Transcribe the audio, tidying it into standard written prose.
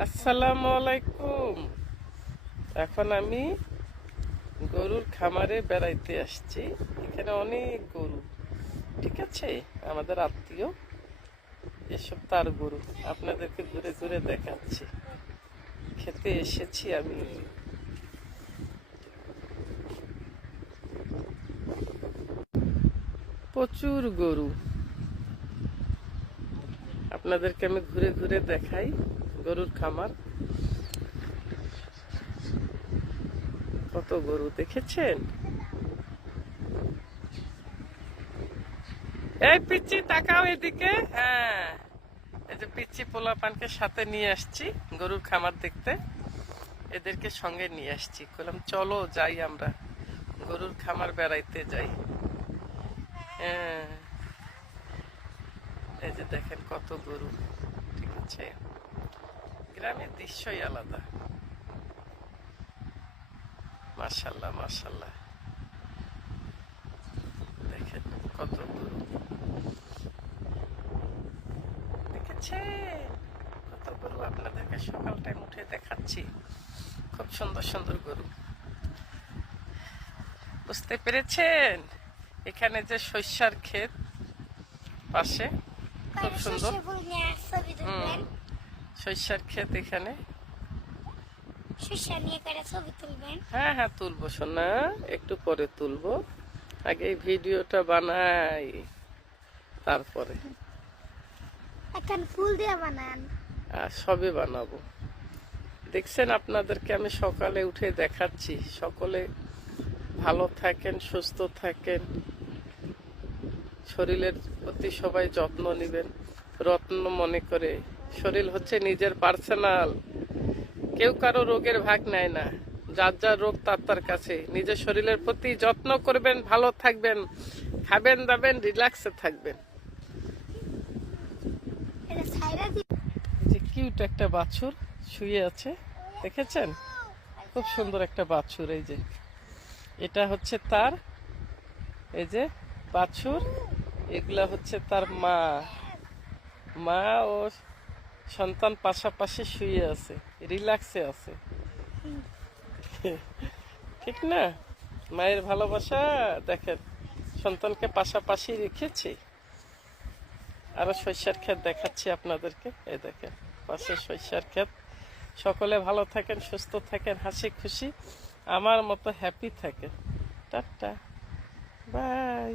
আসসালামু আলাইকুম। এখন আমি গরুর খামারে বেড়াইতে আসছি। এখানে অনেক গরু, ঠিক আছে, আমাদের আত্মীয়। এসব তার গরু, আপনাদেরকে ঘুরে ঘুরে দেখাচ্ছি। খেতে এসেছি আমি। প্রচুর গরু, আপনাদেরকে আমি ঘুরে ঘুরে দেখাই গরুর খামার। কত গরু দেখেছেন? এই পিচ্চি তাকাও এদিকে। হ্যাঁ, এই যে পিচ্চি পোলাপানকে সাথে নিয়ে আসছি গরুর খামার দেখতে। এদেরকে সঙ্গে নিয়ে আসছি, বললাম চলো যাই আমরা গরুর খামার বেড়াইতে যাই। হ্যাঁ, এই যে দেখেন কত গরু, ঠিক আছে। গ্রামের দৃশ্যই আলাদা। মাশাল্লাহ মাশাল্লাহ, দেখেন কত গরু দেখেছেন, কত গরু আপনাদেরকে সকাল টাইম উঠে দেখাচ্ছি। খুব সুন্দর সুন্দর গরু, বুঝতে পেরেছেন? এখানে যে সরিষার ক্ষেত পাশে, খুব সুন্দর। সরিষার ক্ষেত এখানে। হ্যাঁ হ্যাঁ, তুলবো সোনা, একটু পরে তুলবো। আগে এই ভিডিওটা বানাই, তারপরে এখন ফুল দিয়ে বানান। সবে বানাবো। দেখছেন, আপনাদেরকে আমি সকালে উঠে দেখাচ্ছি। সকলে ভালো থাকেন, সুস্থ থাকেন, শরীরের প্রতি সবাই যত্ন নেবেন। রত্ন মনে করে, শরীর হচ্ছে নিজের পার্সোনাল। কেউ কারো রোগের ভাগ নেয় না, যার যার রোগ তার তার কাছে। নিজের শরীরের প্রতি যত্ন করবেন, ভালো থাকবেন, খাবেন দাবেন, রিল্যাক্সে থাকবেন। যে কিউট একটা বাছুর শুয়ে আছে, দেখেছেন? খুব সুন্দর একটা বাছুর। এই যে এটা হচ্ছে তার, এই যে বাছুর, এগুলা হচ্ছে তার মা। মা ও সন্তান পাশাপাশি শুয়ে আছে, রিল্যাক্সে আছে। ঠিক না? মায়ের ভালোবাসা দেখেন, সন্তানকে পাশাপাশি রেখেছে। আরো সরিষার ক্ষেত দেখাচ্ছি আপনাদেরকে। এই দেখেন পাশে সরিষার ক্ষেত। সকলে ভালো থাকেন, সুস্থ থাকেন, হাসি খুশি আমার মতো হ্যাপি থাকেন। Tata, by.